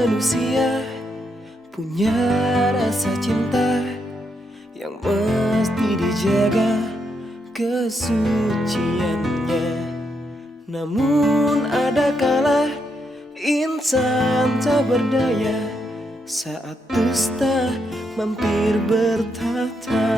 manusia punya rasa cinta yang mesti dijaga kesuciannya. Namun ada kala insan tak berdaya saat dusta mampir bertata.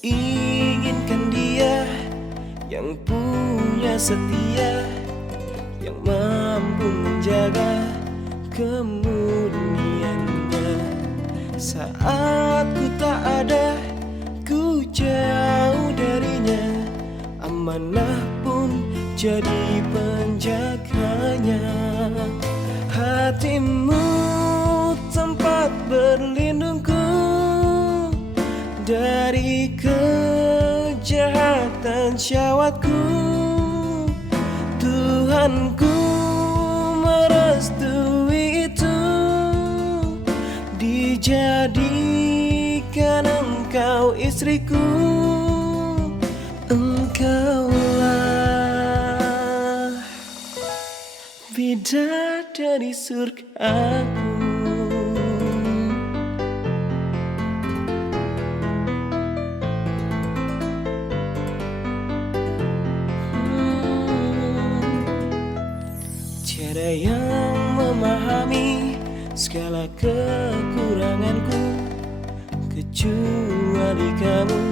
Inginkan dia yang punya setia, yang mampu menjaga kemurniannya. Saat ku tak ada, ku jauh darinya, amanah pun jadi penjaganya. Hatimu tempat berlindungku dari kejahatan syahwatku. Tuhanku merestui itu, dijadikan engkau istriku. Engkaulah bidadari surgaku. Tiada yang memahami segala kekuranganku kecuali kamu,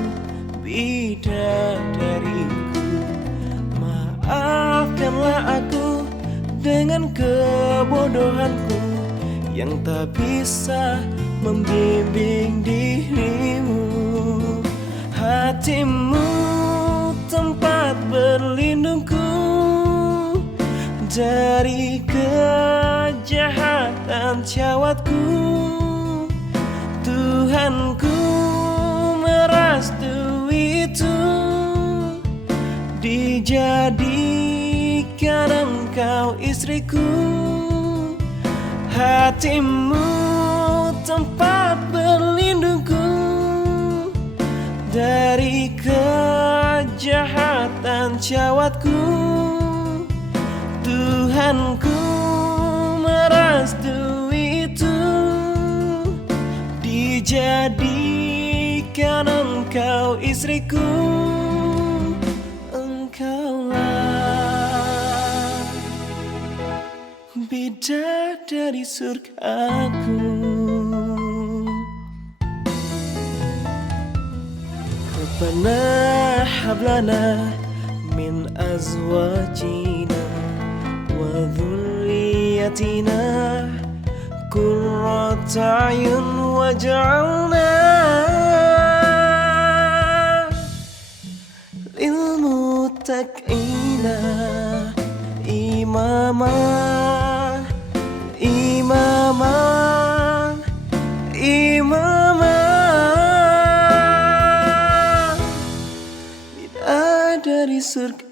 bidadariku. Maafkanlah aku dengan kebodohanku yang tak bisa membimbing dirimu. Hatimu tempat berlindungku dari kejahatan syahwatku. Tuhanku merestui itu, dijadikan engkau istriku. Hatimu tempat berlindungku dari kejahatan syahwatku. Tuhanku merestui itu, dijadikan engkau istriku. Engkaulah bidadari surgaku. Rabbana hablana min azwajina wa dhurriyyatina qurrata a'yun waj'alna lil muttaqina imama imama imama. Bidadari surgaku.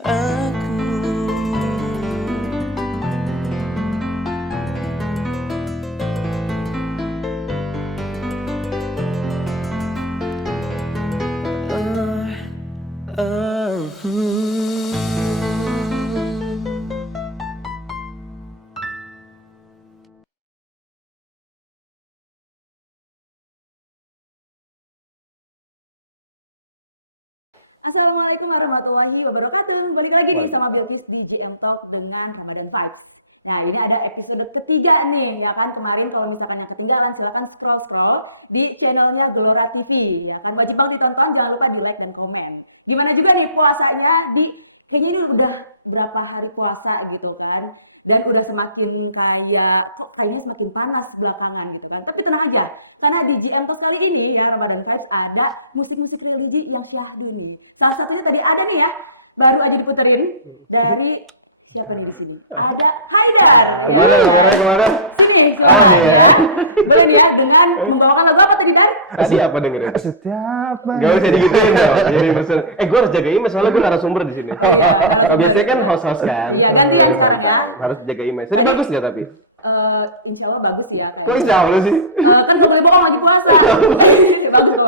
Assalamualaikum warahmatullahi wabarakatuh. Balik lagi nih sama Brevis di GM Talk dengan Ramadan Vibes. Nah, ini ada episode ketiga nih, ya kan. Kemarin kalau misalkan yang ketinggalan, silahkan scroll di channelnya Gelora TV. Ya kan, wajib banget ditonton, jangan lupa di like dan komen. Gimana juga nih puasanya kayaknya ini udah berapa hari puasa gitu kan. Dan udah semakin kayaknya semakin panas belakangan gitu kan. Tapi tenang aja, karena di GM Talk kali ini, ya Ramadan Vibes, ada musik-musik religi yang syahdu nih. Salah satunya tadi ada nih ya, baru aja diputerin dari siapa nih di sini? Ada Haidar. Kemana? Ini ya. Boleh ya dengan membawakan lagu apa tadi kan? Tadi apa dengerin? Setiap Gak usah digituin dong. Jadi person. Gue harus jaga image soalnya gue narasumber di sini. Iya, Biasanya kan host kan. Iya, ganti ya sekarang ya. Harus jaga image. Tadi bagus nggak tapi? insya Allah bagus ya. Kok insya Allah sih? Kan gak boleh bohong lagi puasa. Bagus.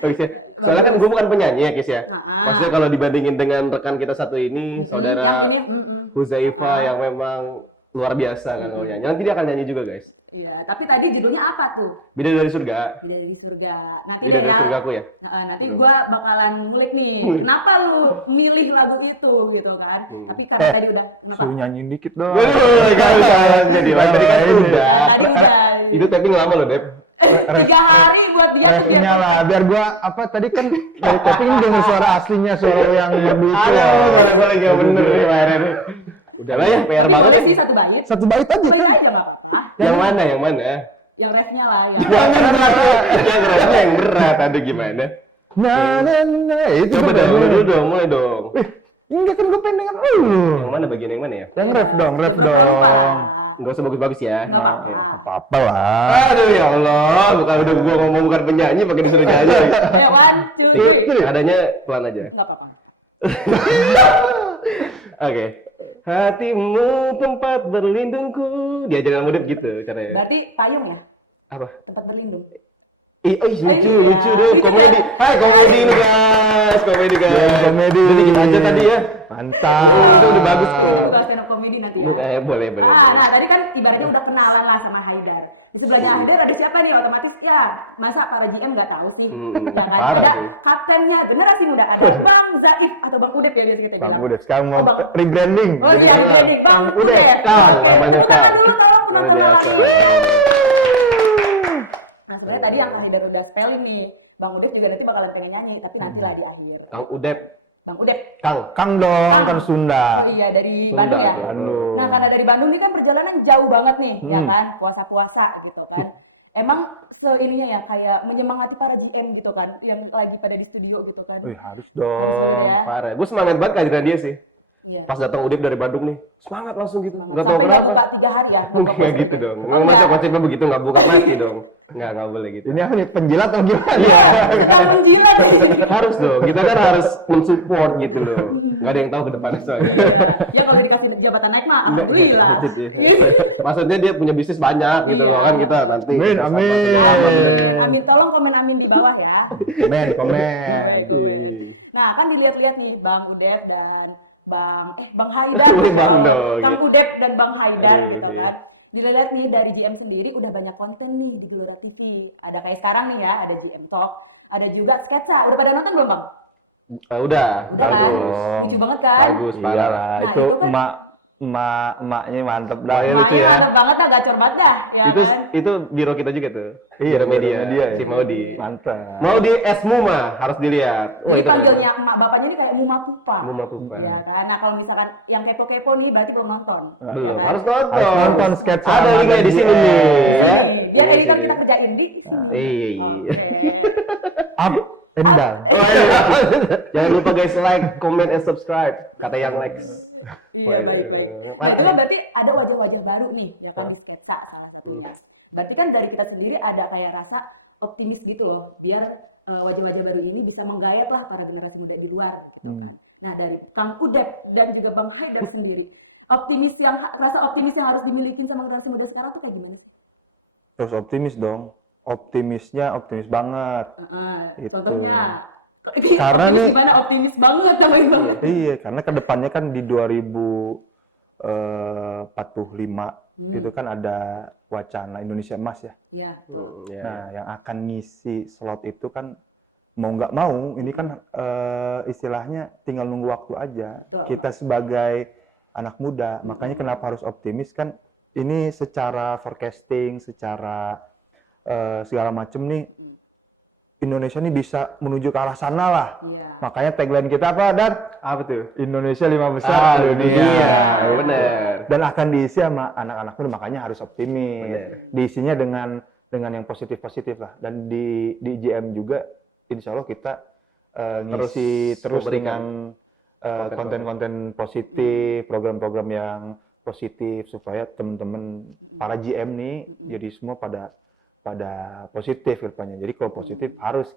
Bagus ya. Soalnya kan gue bukan penyanyi ya, Kis ya. Nah, Maksudnya kalau dibandingin dengan rekan kita satu ini, saudara yang ini, Huzaifa yang memang luar biasa kan kalau nyanyi. Nanti dia akan nyanyi juga, guys. Iya, tapi tadi judulnya apa tuh? Beda dari surga. Beda dari surga. Nanti Beda dari surga aku ya. Nanti gua bakalan ngulik nih. Kenapa lu milih lagu itu gitu kan? Tapi karena tadi udah kenapa? Suruh nyanyiin dikit dong. Waduh, jangan jadi lain tadi kan udah. Tadi udah. Itu tapping lama loh, Dep. 3 hari buat dia. Refnya lah, biar gua apa tadi kan dari tapping denger suara aslinya, suara lo yang merdu itu. Aduh, gue lagi gak bener nih, Pak Eren. Udah lah ya, PR banget ya. sih satu bait. Satu bait aja Bait kan. aja, Bang. Yang mana, yang mana? Yang refnya lah ya. Jangan berat, yang beratnya yang berat. Aduh, gimana? Itu Coba tuh dulu dong, mulai dong. enggak kan gue pengen denger lu. Yang mana bagian yang mana ya? Yang ref dong. Enggak usah bagus-bagus ya. Nggak apa-apa. Apa-apa lah. Aduh ya Allah, bukan udah gua ngomong bukan penyanyi pakai disuruh nyanyi. Hewan, pilih. Adanya pelan aja. Nggak apa-apa. Oke. Hatimu tempat berlindungku. Diajarin murid gitu caranya. Berarti payung ya? Apa? Tempat berlindung. Ih, lucu Iya. deh, Itu komedi. ya. Hai, komedi ini guys, komedi guys. Iya, komedi. Jadi dikit aja tadi ya. Mantap. Itu udah bagus kok. Bukan stand up comedy nanti ya. Boleh. Nah tadi kan ibaratnya udah kenalan lah sama Haidar. Di sebelahnya Haidar ada siapa nih? Otomatis ya, masa para GM nggak tahu sih? Ya kan? Parah Ada sih. kaptennya, bener sih udah ada Bang Zaif atau Bang Udep ya biasa kita Bang bilang. Udet sekarang mau Oh, Bang. rebranding. Oh iya, jadi Bang Udep. Kang, namanya Tepuk Kang. tangan dulu, tolong, Luar tolong. biasa. Nah sebenarnya tadi yang Haidar udah spelling nih, Bang Udep juga nanti bakalan pengen nyanyi, tapi nanti lah di akhir. Kang Udep. Bang Udep. Kang dong, Kang. kan Sunda. Oh iya dari Sunda Bandung ya. tuh. Bandung. Nah karena dari Bandung ini kan perjalanan jauh banget nih, ya Hmm. kan, puasa-puasa gitu kan. Emang seininya ya kayak menyemangati para GM gitu kan, yang lagi pada di studio gitu kan. Wih, harus Langsung dong. ya. Parah. Gue semangat banget kehadiran dia sih. Iya. Pas datang Udip dari Bandung nih, semangat langsung gitu. Enggak tahu Sampai nggak kenapa. buka 3 hari ya. Enggak gitu dong. Enggak masa konsepnya begitu, enggak buka mati dong. Enggak boleh gitu. Ini apa nih, penjilat atau gimana? Iya. Tahun gila nih. Harus dong. Kita kan harus mensupport gitu loh. Enggak ada yang tahu ke depannya soalnya. Ya kalau dikasih jabatan naik mah, alhamdulillah. Maksudnya dia punya bisnis banyak gitu loh kan kita nanti. Amin, amin. Amin, tolong komen amin di bawah ya. Komen. Nah kan dilihat-lihat nih Bang Udep dan Bang Haidar, Bang dong, Kang gitu. Udep dan Bang Haidar Aduh, gitu iya. kan. Dilihat nih dari GM sendiri udah banyak konten nih di Gelora TV. Ada kayak sekarang nih ya, ada GM Talk, ada juga sketsa. Udah pada nonton belum Bang? Udah, Udah kan? bagus. Lucu banget kan? Bagus, Iya parah. lah, Nah, itu itu kan- emaknya mantep dah. Maknya lucu ya. Mantap banget dah, gacor banget dah. Ya Itu kan? itu biro kita juga tuh. Iya, Biro media, media ya. si Maudi. Mantap. Maudi Esmuma harus dilihat. Oh, Jadi itu keren. panggilnya emak bapaknya ini kayak Muma Pupa. Muma Pupa. Ya kan? Nah kalau misalkan yang kepo-kepo nih berarti belum nonton. Belum, Ya kan? harus nonton. Harus nonton sketsa Ada linknya di sini nih, ya. Biar Di editor sini. kita kerjain dik. Iya. Up and down. Oh, iya. Jangan lupa guys like, comment, and subscribe. Kata yang Lex. Iya baik-baik. Nah itu kan berarti ada wajah-wajah baru nih ya kan di sketsa salah satunya. Berarti kan dari kita sendiri ada kayak rasa optimis gitu loh, biar wajah-wajah baru ini bisa menggayat lah para generasi muda di luar. Nah dari Kang Udep dan juga Bang Haidar sendiri, rasa optimis yang harus dimiliki sama generasi muda sekarang tuh kayak gimana? Terus optimis dong. Optimisnya optimis banget. Itu. Contohnya, Karena optimis nih- gimana optimis banget sama banget. Iya, karena kedepannya kan di 2045 itu kan ada wacana Indonesia Emas ya. Iya. Ya. Nah, yang akan ngisi slot itu kan mau nggak mau, ini kan istilahnya tinggal nunggu waktu aja. Betul. Kita sebagai anak muda, makanya kenapa harus optimis kan? Ini secara forecasting, secara segala macam nih, Indonesia nih bisa menuju ke arah sana lah. Iya. Makanya tagline kita apa, Dan? Apa tuh? Indonesia 5 besar dunia. Gitu. Bener. Dan akan diisi sama anak-anak muda, makanya harus optimis. Bener. Diisinya dengan yang positif-positif lah. Dan di GM juga, insya Allah kita ngisi terus memberikan dengan konten-konten positif, program-program yang positif supaya teman-teman para GM nih jadi semua pada positif rupanya. Jadi kalau positif harus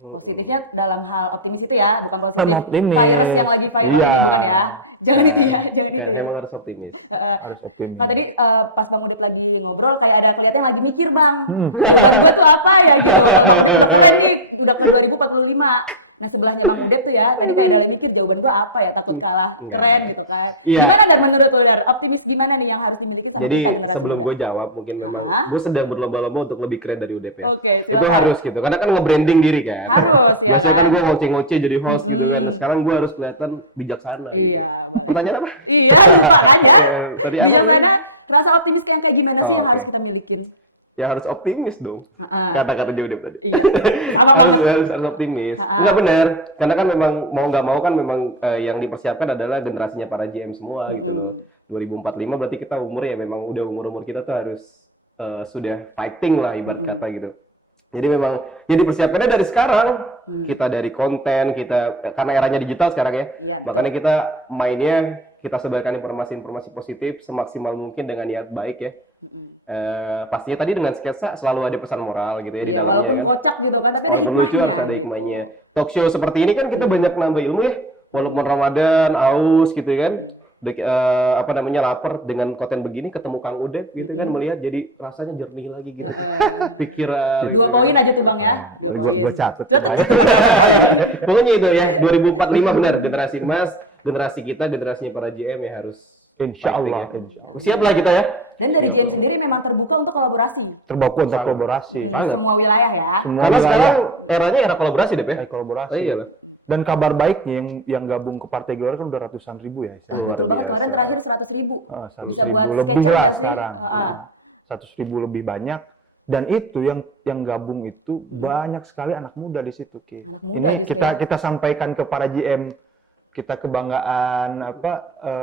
Positifnya dalam hal optimis itu ya, bukan positif Kan optimis. virus yang lagi viral Iya. ya. Jangan itu ya, jangan Kan itu. emang harus optimis. Harus optimis. Nah tadi pas Bang Udit lagi ngobrol kayak ada kelihatan lagi mikir Bang. Hmm. Gue tuh apa ya gitu. Keren nih udah ke 2045. Nah sebelahnya Bang Udit tuh ya, tadi kayak ada mikir jawaban gue apa ya, takut kalah Enggak. keren gitu kan. Iya. Gimana dan menurut lo Dan, optimis gimana nih yang harus dimiliki sama Jadi kita generasi sebelum muda? gue jawab, mungkin memang Hah? gue sedang berlomba-lomba untuk lebih keren dari UDP ya. Oke, Itu silakan. harus gitu, karena kan nge-branding diri kan. Harus, ya Biasanya kan kan? gue ngoceh-ngoceh jadi host gitu kan. Nah, Hmm. sekarang gue harus kelihatan bijaksana gitu. Iya. Pertanyaan apa? Iya, lupa aja. Tadi Iya, apa? karena rasa optimis kayak gimana sih Oh, yang oke. harus kita miliki? Ya harus optimis dong. Heeh. Kata-kata dia udah tadi. Iya. Apa, harus, Bang? harus optimis. Ah. Enggak benar, karena kan memang mau nggak mau kan memang yang dipersiapkan adalah generasinya para GM semua gitu loh. 2045 berarti kita umur ya memang udah umur kita tuh harus sudah fighting lah ibarat kata gitu. Jadi memang yang dipersiapkannya dari sekarang, kita dari konten, kita karena eranya digital sekarang ya. Iya. Makanya kita mainnya kita sebarkan informasi-informasi positif semaksimal mungkin dengan niat baik ya. Pastinya tadi dengan sketsa selalu ada pesan moral gitu ya di Iya, dalamnya walaupun kan. kocak gitu kan, tapi Walaupun ada lucu hikmahnya. harus ada hikmahnya. Talk show seperti ini kan kita banyak nambah ilmu ya. Walaupun Ramadan, aus gitu kan. Apa namanya lapar dengan konten begini ketemu Kang Udep gitu kan melihat jadi rasanya jernih lagi gitu. Pikiran. Dua poin aja tuh Bang ya. Dua Gua poin. catat. Pokoknya itu ya 2045 benar generasi emas, generasi kita, generasinya para GM ya harus Insya Allah, fighting insya Allah. Siap lah kita ya. Dan dari GM sendiri memang terbuka untuk kolaborasi. Terbaku untuk Sangat. kolaborasi. Di Banget. semua wilayah ya. Semua Karena wilayah sekarang eranya era kolaborasi deh ya. kolaborasi. Oh, iya lah. Dan kabar baiknya yang gabung ke Partai Gelora kan udah ratusan ribu ya. Luar Betul banget, biasa. kemarin terakhir 100.000. 100 Bisa ribu buat lebih sketsa lah ya, sekarang. Bang? 100 ribu lebih banyak. Dan itu yang gabung itu banyak sekali anak muda di situ, Ki. Anak muda Ini gitu kita sampaikan ke para GM, kita kebanggaan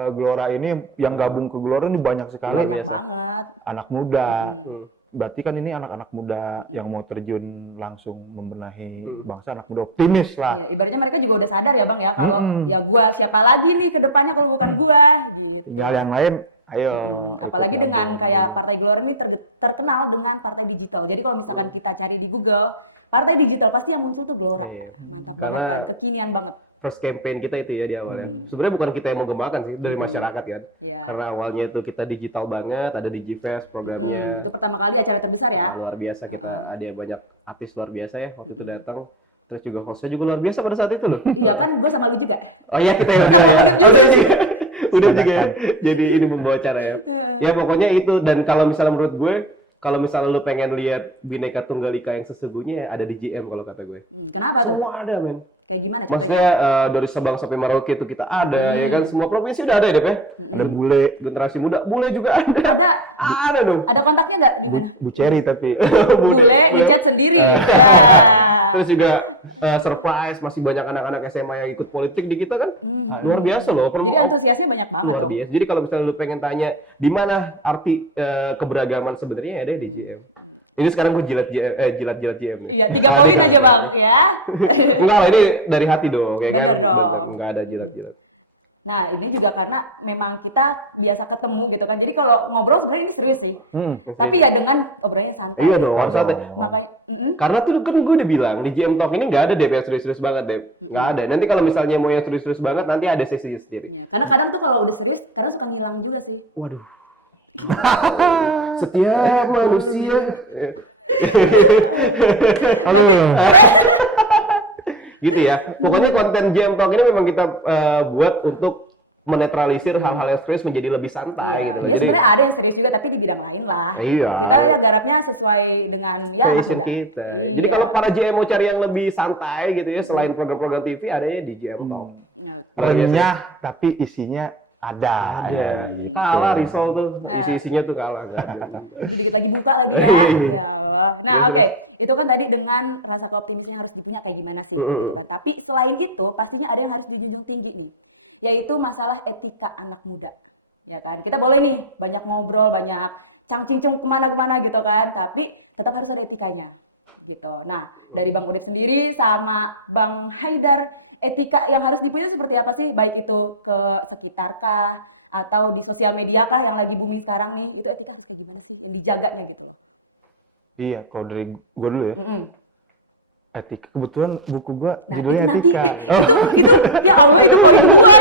Gelora ini yang gabung ke Gelora ini banyak sekali Luar biasa. Banget. anak muda. Hmm. Berarti kan ini anak-anak muda yang mau terjun langsung membenahi Hmm. bangsa, anak muda optimis lah. Ya, ibaratnya mereka juga udah sadar ya Bang ya, kalau Mm-mm. ya gua siapa lagi nih ke depannya kalau bukan gua gitu. Tinggal yang lain, ayo. ikut Apalagi dengan gabung. kayak Partai Gelora ini terkenal dengan partai digital. Jadi kalau misalkan kita cari di Google, partai digital pasti yang muncul tuh Gelora. Iya. Mantap Karena- banget, kekinian banget. First campaign kita itu ya di awalnya. Sebenarnya bukan kita yang menggemakan sih dari masyarakat kan. Ya. Karena awalnya itu kita digital banget, ada DigiFest programnya. Itu pertama kali acara terbesar ya. Luar biasa, kita ada banyak artis luar biasa ya waktu itu datang. Terus juga hostnya juga luar biasa pada saat itu loh. Iya kan, gua sama lu juga. Oh iya kita ya udah ya. Oh, udah juga. Udah juga ya. Banyakan. Jadi ini membawa acara ya. Ya pokoknya itu, dan kalau misalnya menurut gue, kalau misalnya lu pengen lihat Bhinneka Tunggal Ika yang sesungguhnya ada di GM kalau kata gue. Kenapa tuh? Semua ada men. Kayak gimana? Maksudnya dari Sabang sampai Merauke itu kita ada ya kan, semua provinsi udah ada ya Dep ya. Ada bule, Generasi muda, bule juga ada. Coba, Ada dong. ada kontaknya nggak? Bu Cherry tapi. Bule, ngechat sendiri. Ya. Terus juga surprise, masih banyak anak-anak SMA yang ikut politik di kita kan. Hmm. Luar biasa loh. Jadi antusiasnya banyak banget. Luar biasa. Jadi kalau misalnya lu pengen tanya di mana arti keberagaman sebenarnya, ada di GM. Ini sekarang gue jilat-jilat GM nih. Iya, 3 poin aja Bang ya. Enggak lah, ini dari hati dong, kayak kan. Bener dong. Bener, enggak ada jilat-jilat. Nah, ini juga karena memang kita biasa ketemu gitu kan. Jadi kalau ngobrol sebenarnya ini serius sih. Tapi ya dengan obrolnya santai. Iya dong, harus santai. Makanya, Karena tuh kan gue udah bilang di GM Talk ini nggak ada Dep yang serius-serius banget Dep. Nggak ada. Nanti kalau misalnya mau yang serius-serius banget, nanti ada sesi sendiri. karena kadang tuh kalau udah serius, kadang suka ngilang juga sih. Waduh. Setiap manusia. Halo. Gitu ya. Pokoknya konten GM Talk ini memang kita buat untuk menetralisir hal-hal yang serius menjadi lebih santai gitu loh. Ya, Jadi sebenarnya ada yang serius juga tapi di bidang lain lah. iya. Kita ya garapnya sesuai dengan ya. Passion maksudnya. kita. Iya. Jadi kalau para GM mau cari yang lebih santai gitu ya, selain program-program TV, adanya di GM Talk. Nah, Renyah tapi isinya ada. Ada. Ya, gitu. Kalah Risol tuh, isi-isinya tuh kalah. Nggak ada. kita dibuka lagi Iya, ya. iya. Ya Allah. Nah, Biasa. oke. Itu kan tadi dengan rasa optimisnya harus punya kayak gimana sih. Mm-mm. Nah, tapi selain itu, pastinya ada yang harus dijunjung tinggi nih. Yaitu masalah etika anak muda. Ya kan? Kita boleh nih banyak ngobrol, banyak cang-cincung kemana-kemana gitu kan. Tapi tetap harus ada etikanya. Gitu. Nah, dari Bang Udit sendiri sama Bang Haidar, etika yang harus dipunya seperti apa sih? Baik itu ke sekitar kah? Atau di sosial media kah yang lagi booming sekarang nih? Itu etika harus gimana sih? Yang dijaganya gitu. Iya, kalau dari gua dulu ya. Mm-mm. Etika. Kebetulan buku gua Nah, judulnya nanti. Etika. Itu ya Allah itu poin gua.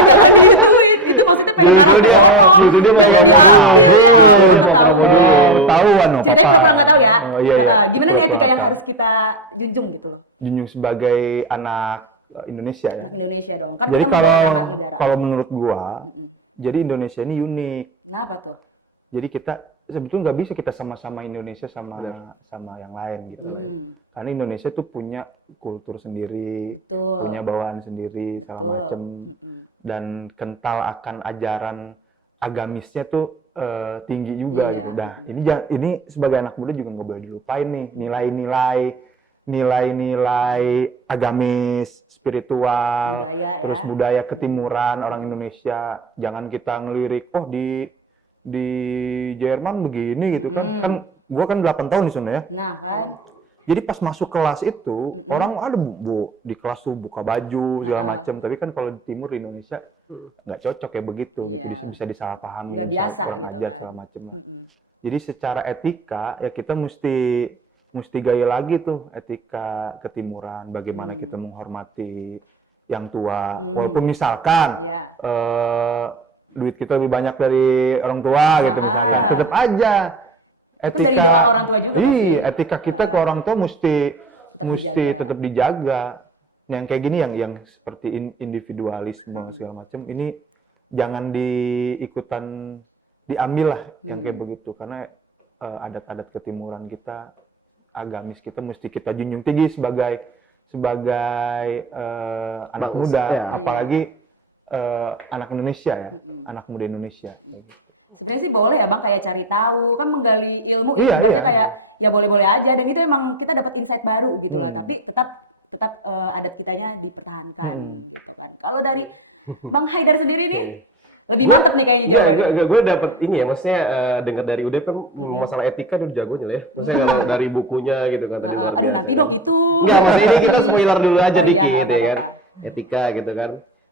Itu maksud Justru dia mau promo dulu. Justru dia mau promo dulu. Tahuan loh, Jadi Papa. kita nggak tahu ya. Oh iya iya. Gimana nih etika yang Purwakarta. harus kita junjung gitu Junjung sebagai anak Indonesia ya. Indonesia dong. Kan Jadi kita kalau negara negara. kalau menurut gua, jadi Indonesia ini unik. Kenapa tuh? Jadi kita sebetulnya nggak bisa kita sama-sama Indonesia sama yang lain gitu lah ya. Karena Indonesia tuh punya kultur sendiri, Tuh. punya bawaan sendiri, segala Betul. macem, dan kental akan ajaran agamisnya tuh tinggi juga Iya. gitu. Nah, ini sebagai anak muda juga nggak boleh dilupain nih nilai-nilai agamis, spiritual, Budaya, terus ya. budaya ketimuran orang Indonesia. Jangan kita ngelirik, oh di Jerman begini gitu kan. Kan gua kan 8 tahun di sana ya. Nah kan. Jadi pas masuk kelas itu, orang ada di kelas tuh buka baju segala macam. Tapi kan kalau di timur di Indonesia nggak cocok kayak begitu gitu. Bisa disalahpahami, Nggak bisa biasa. kurang ajar segala macam lah. Jadi secara etika ya kita mesti gaya lagi tuh etika ketimuran. Bagaimana kita menghormati yang tua. Walaupun misalkan Ya. duit kita lebih banyak dari orang tua gitu misalkan, tetap aja Terus dari etika orang tua juga. iya etika kita ke orang tua mesti tetap dijaga. Yang kayak gini yang seperti individualisme segala macam ini jangan diambil lah yang kayak begitu, karena adat-adat ketimuran kita, agamis kita mesti kita junjung tinggi sebagai anak Bangsa, muda, ya. apalagi anak Indonesia ya, anak muda Indonesia kayak gitu. Sebenarnya sih boleh ya bang, kayak cari tahu, kan menggali ilmu. Iya, ibaratnya iya. Kayak ya boleh-boleh aja, dan itu emang kita dapat insight baru gitu loh. Tapi tetap adat kitanya dipertahankan. Gitu kan. Kalau dari Bang Haidar sendiri nih lebih mantep nih kayaknya. Gue dapet ini ya, maksudnya dengar dari Udep kan masalah etika dia udah jagonya lah ya. Maksudnya kalau dari bukunya gitu kan tadi luar biasa. Nanti kan. dong itu. Enggak, maksudnya ini kita spoiler dulu aja Iya, dikit ya kan. Etika gitu kan.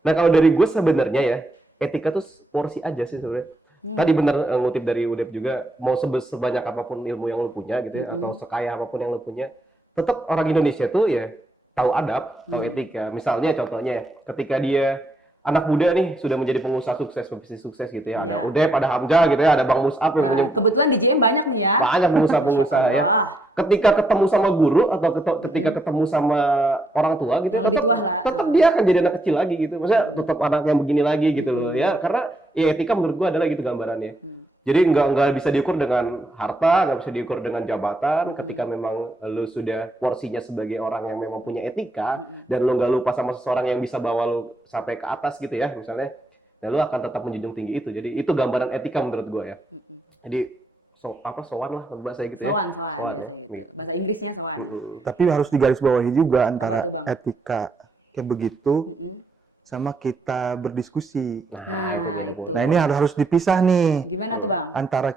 Nah kalau dari gue sebenarnya ya, etika tuh porsi aja sih sebenarnya. Tadi bener ngutip dari Udep juga, mau sebanyak apapun ilmu yang lu punya gitu ya, atau sekaya apapun yang lu punya, tetap orang Indonesia tuh ya tahu adab, tahu etika. Misalnya contohnya ya, ketika dia anak muda nih sudah menjadi pengusaha sukses, pebisnis sukses gitu ya, ada Udep, ada Hamzah gitu ya, ada Bang Mus'ab yang punya Kebetulan di JM banyak nih ya. banyak pengusaha-pengusaha ya. Ketika ketemu sama guru atau ketika ketemu sama orang tua gitu ya, tetap dia akan jadi anak kecil lagi gitu. Maksudnya tetap anak yang begini lagi gitu loh ya. Karena ya etika menurut gua adalah gitu gambarannya. Jadi nggak bisa diukur dengan harta, nggak bisa diukur dengan jabatan. Ketika memang lu sudah porsinya sebagai orang yang memang punya etika dan lu nggak lupa sama seseorang yang bisa bawa lu sampai ke atas gitu ya misalnya, dan lu akan tetap menjunjung tinggi itu. Jadi itu gambaran etika menurut gua ya. Jadi sowan lah bahasa gitu ya. Sowan ya. Gitu. Bahasa Inggrisnya soal. Tapi harus digarisbawahi juga antara etika kayak begitu sama kita berdiskusi. Nah, itu beda pun. Nah, ini harus dipisah nih. Gimana tuh bang? Antara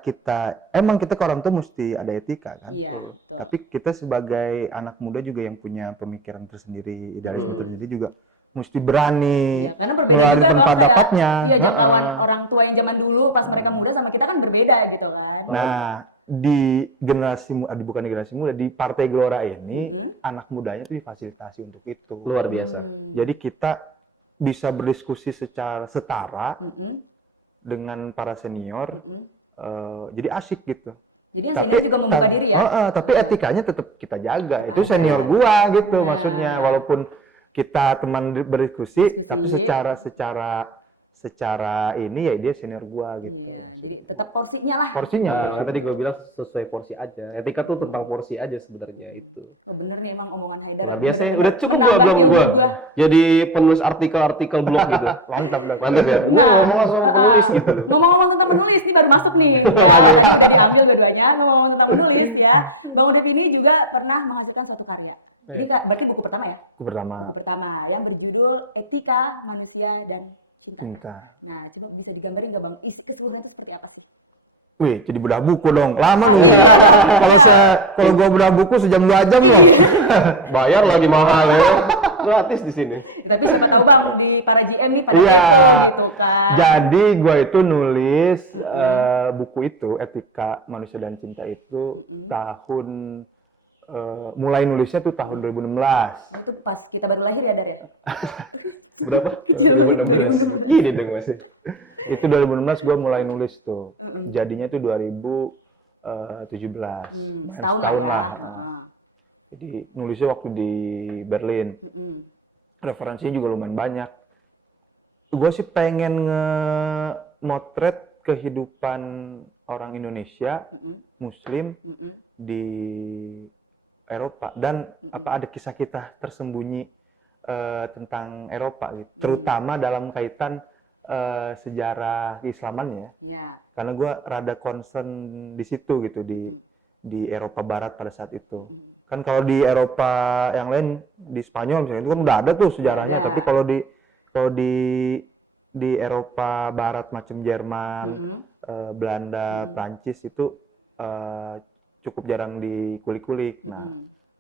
emang kita ke orang tua mesti ada etika kan. Iya. Tapi kita sebagai anak muda juga yang punya pemikiran tersendiri, idealisme tersendiri juga mesti berani Iya, karena berbeda ngeluarin juga, Bang, pendapatnya. kayak- Iya, zaman orang tua yang zaman dulu pas mereka muda sama kita kan berbeda gitu kan. Nah, di generasi bukan di generasi muda, di Partai Gelora ini anak mudanya itu difasilitasi untuk itu. Luar biasa. Jadi kita bisa berdiskusi secara setara Mm-mm. dengan para senior, jadi asik gitu. Jadi yang senior juga membuka diri ya. Tapi etikanya tetap kita jaga. Itu senior gua gitu maksudnya. Walaupun kita teman berdiskusi, tapi secara ini ya dia senior gua gitu. Iya, jadi tetap porsinya lah. Porsinya, Nah, tadi gue bilang sesuai porsi aja. Etika tuh tentang porsi aja sebenarnya itu. Oh, bener nih emang omongan Haidar. Luar biasa ya. Udah cukup gua Menambah belum ilmu gua. gua. Jadi penulis artikel blog gitu. Mantap dah. Mantap ya. Gua ngomong langsung penulis gitu. Ngomong-ngomong tentang penulis nih baru masuk nih. Jadi ambil dua-duanya ngomong tentang penulis ya. Bang Udep ini juga pernah menghasilkan satu karya. Ini berarti buku pertama ya? Buku pertama, Buku pertama yang berjudul Etika Manusia dan Cinta. cinta. Nah, coba bisa digambarin nggak bang? Isi keseluruhannya seperti apa sih? Wih, jadi bedah buku dong. Lama nih. Kalau gua bedah buku sejam 2 jam loh. Bayar lagi mahal ya. Gratis di sini. Tapi siapa tahu bang di para GM nih pada Iya. gitu kan. Jadi gua itu nulis buku itu Etika Manusia dan Cinta itu tahun mulai nulisnya tuh tahun 2016. Itu pas kita baru lahir ya Dar ya? Berapa? 2016. Gini dong masih. Itu 2016 gue mulai nulis tuh. Mm-mm. Jadinya tuh 2017. Main setahun lah. Jadi nulisnya waktu di Berlin. Referensinya juga lumayan banyak. Gue sih pengen nge-motret kehidupan orang Indonesia, Muslim di Eropa, dan ada kisah-kisah tersembunyi tentang Eropa gitu. Terutama dalam kaitan sejarah keislamannya. Karena gue rada concern di situ gitu, di Eropa Barat pada saat itu. Kan kalau di Eropa yang lain, di Spanyol misalnya itu kan udah ada tuh sejarahnya, tapi kalau di Eropa Barat macam Jerman, Belanda, Prancis itu cukup jarang dikulik-kulik. Nah,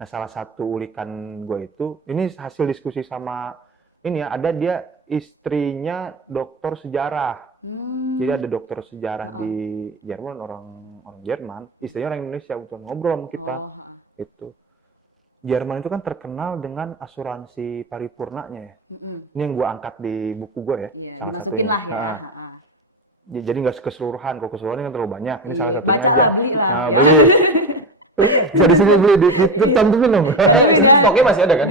salah satu ulikan gue itu, ini hasil diskusi sama ini ya, ada dia istrinya dokter sejarah. Jadi ada dokter sejarah di Jerman, orang Jerman, istrinya orang Indonesia, untuk ngobrol sama kita. Itu Jerman itu kan terkenal dengan asuransi paripurnanya ya. Ini yang gue angkat di buku gue ya, salah satunya. Jadi nggak keseluruhan, kalau keseluruhan kan terlalu banyak. Ini salah satunya aja. Nah, beli. Bisa di sini beli, itu cantumin dong. Stoknya masih ada kan?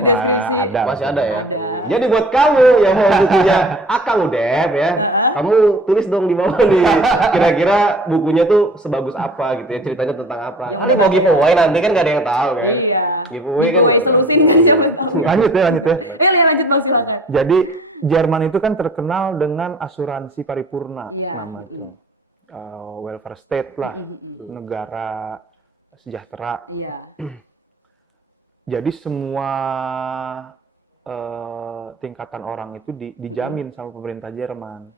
Ada. Masih ada ya. Jadi buat kamu yang mau bukunya Akang Udep ya, kamu tulis dong di bawah nih. Kira-kira bukunya tuh sebagus apa gitu ya, ceritanya tentang apa. Kali mau giveaway nanti kan nggak ada yang tahu kan. Iya. Giveaway kan. Selusin aja. Lanjut ya. Lanjut Bang, silakan. Jadi Jerman itu kan terkenal dengan asuransi paripurna, nama itu. Welfare state lah, negara sejahtera. Jadi semua tingkatan orang itu dijamin sama pemerintah Jerman.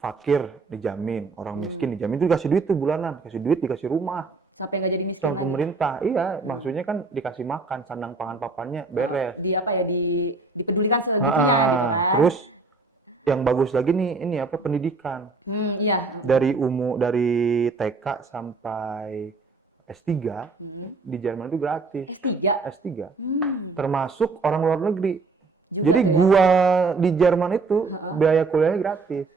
Fakir dijamin, orang miskin dijamin, itu dikasih duit tuh bulanan, dikasih duit, dikasih rumah. Sampai nggak jadi miskin sama pemerintah. Iya, maksudnya kan dikasih makan, sandang pangan papannya beres. Dipedulikan selanjutnya. Terus yang bagus lagi nih, ini pendidikan. Dari dari TK sampai S3 di Jerman itu gratis. S3. Termasuk orang luar negeri. Jadi gua di Jerman itu biaya kuliahnya gratis.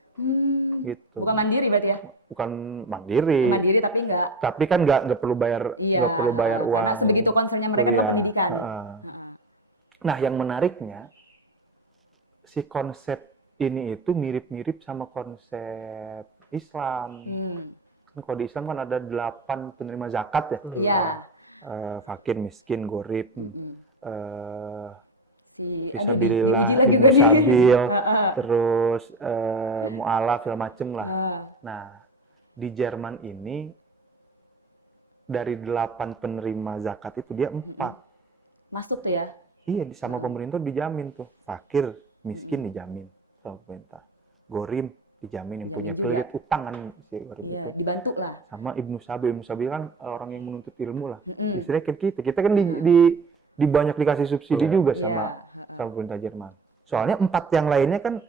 Gitu. Bukan mandiri berarti ya? Bukan mandiri. Mandiri tapi enggak. Tapi kan nggak perlu bayar uang. Karena sebegitu concernnya mereka ke pendidikan. Nah, yang menariknya si konsep ini itu mirip-mirip sama konsep Islam. Kalau di Islam kan ada 8 penerima zakat ya. Iya. Fakir, miskin, gorib, fisabilillah, ibnu sabil, terus mu'alaf, segala macem lah. Nah, di Jerman ini dari 8 penerima zakat itu dia 4. Masuk tuh ya? Iya, sama pemerintah dijamin tuh. Fakir, miskin dijamin sama pemerintah. Gorib dijamin, yang punya kredit utang kan si gorib itu. Dibantu lah. Sama ibnu sabil kan orang yang menuntut ilmu lah. Istilahnya kita kan di banyak dikasih subsidi juga sama pemerintah Jerman. Soalnya 4 yang lainnya kan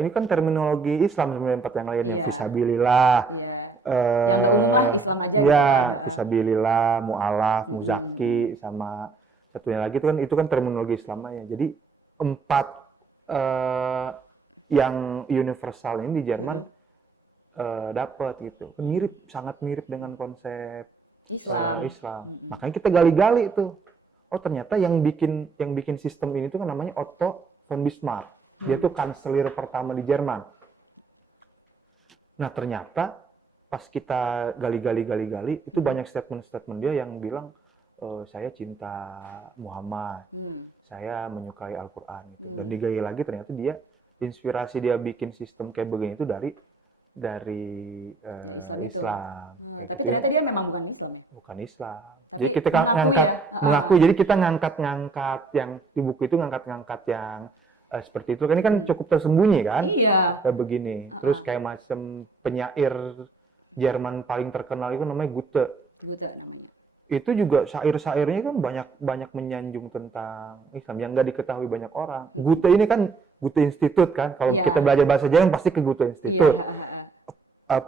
ini kan terminologi Islam sebenarnya, 4 yang lainnya fisabilillah. Yang berumah Islam aja. Iya, fisabilillah, mu'alaf, muzaki, sama satunya lagi itu kan terminologi Islam aja. Jadi 4 yang universal ini di Jerman dapat gitu. Sangat mirip dengan konsep Islam. Makanya kita gali-gali tuh. Oh, ternyata yang bikin sistem ini tuh kan namanya Otto von Bismarck. Dia tuh kanselir pertama di Jerman. Nah, ternyata pas kita gali-gali itu banyak statement dia yang bilang saya cinta Muhammad. Saya menyukai Al-Qur'an gitu. Dan digali lagi ternyata inspirasi dia bikin sistem kayak begini itu dari Islam. Tapi gitu ternyata dia memang bukan Islam. Bukan Islam. Jadi kita mengaku. Jadi kita ngangkat yang di buku itu ngangkat yang seperti itu. Ini kan cukup tersembunyi kan? Iya. Kayak begini. Terus kayak macam penyair Jerman paling terkenal itu namanya Goethe. Itu juga syair-syairnya kan banyak menyanjung tentang Islam yang nggak diketahui banyak orang. Goethe ini kan Goethe Institute kan, kalau kita belajar bahasa Jerman pasti ke Goethe Institute.